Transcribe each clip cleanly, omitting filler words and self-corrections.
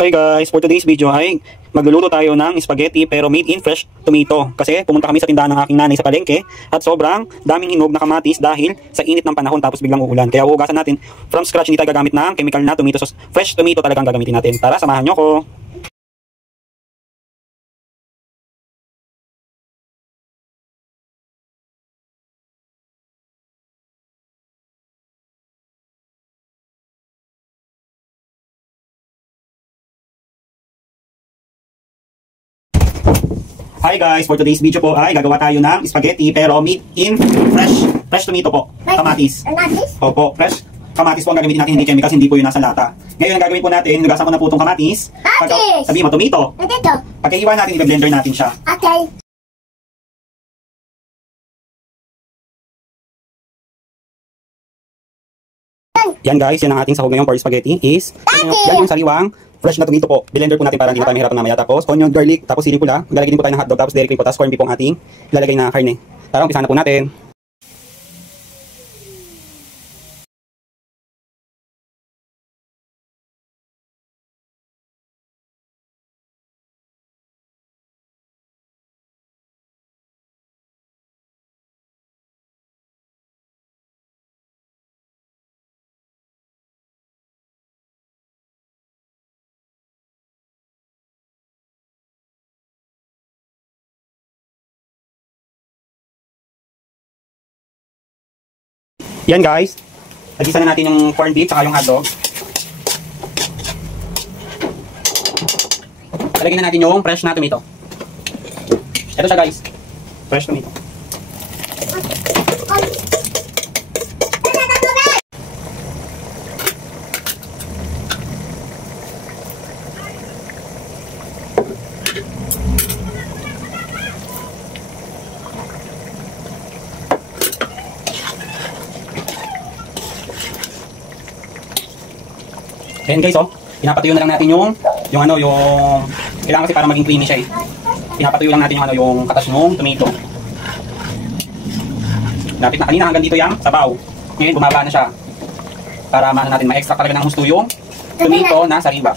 Hi guys, for today's video ay magluluto tayo ng spaghetti pero made in fresh tomato. Kasi pumunta kami sa tindahan ng aking nanay sa palengke at sobrang daming hinog na kamatis dahil sa init ng panahon tapos biglang uulan. Kaya uugasan natin from scratch, hindi tayo gagamit ng chemical na tomato sauce. Fresh tomato talagang gagamitin natin. Tara, samahan nyo ko. Hi guys, for today's video po ay gagawa tayo ng spaghetti pero made in fresh tomato po. Kamatis. Opo, fresh kamatis po ang gagamitin natin, hindi chemicals, hindi po yun nasa lata. Ngayon ang gagawin po natin, nugasan ko na po itong kamatis. Sabihin mo, tomato. Pagkahiwa natin, i-blender natin siya. Okay. Yan guys, yan ang ating sahog ngayon for spaghetti is yan yung sariwang fresh na tomato po. Blender po natin para hindi na tayo mahirapan mamaya. Tapos onion, garlic, tapos sili pula. Lalagay din po tayo ng hotdog, tapos dairy cream po, tapos corned beef po ang ating ilalagay na karne. Tara, umpisa na po natin. Yan guys, nagisa na natin yung corned beef tsaka yung hotdog. Lalagyan na natin yung fresh na tomato. Ito siya guys, fresh tomato. Ayan guys, pinapatuyo na lang natin yung kailangan kasi para maging creamy siya eh. Pinapatuyo lang natin yung katas ng tomato. Lapit na, kanina hanggang dito yung sabaw. Ngayon bumaba na siya. Para maano natin, ma-extract talaga ng husto yung tomato na sariwa.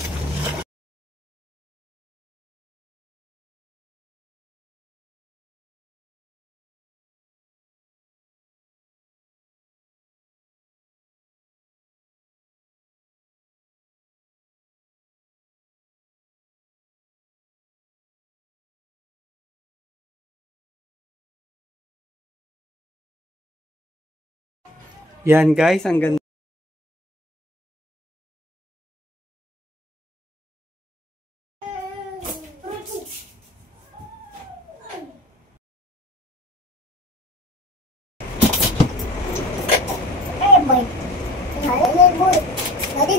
Yan guys, ang ganda.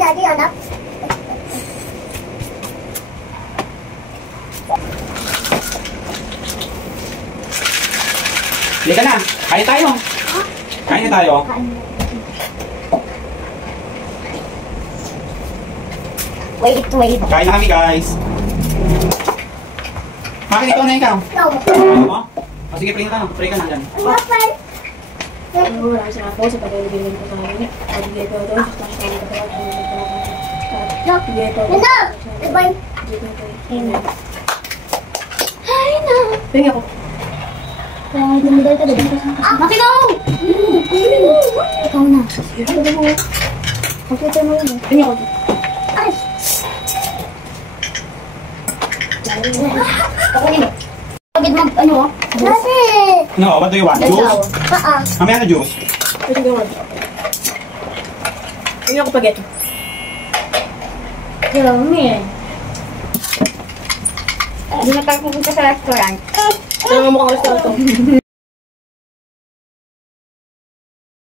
Daddy, anak. Halika na, kain tayo. Kain na tayo. Wait. Kain na kami guys. Bakit ikaw na ikaw? No. Ano mo? O sige, pray ka na dyan. Maraming salamat po sa pag-ibigay ko sa akin. Pag-ibigay ko doon, sa pag-ibigay ko Hi na. Tingnan ako. Dumidal ka doon. Bakit ako? Ikaw na. Pakita mo yun. Tingnan ako. Ay. Pagid mag ano? Kasi. No, what do you want? Juice? Mamaya na juice. Tingnan ako. Tingnan ako spaghetti. Yummy. Hindi na tayo pupunta sa restaurant. Tingnan mo mukhang restaurant to.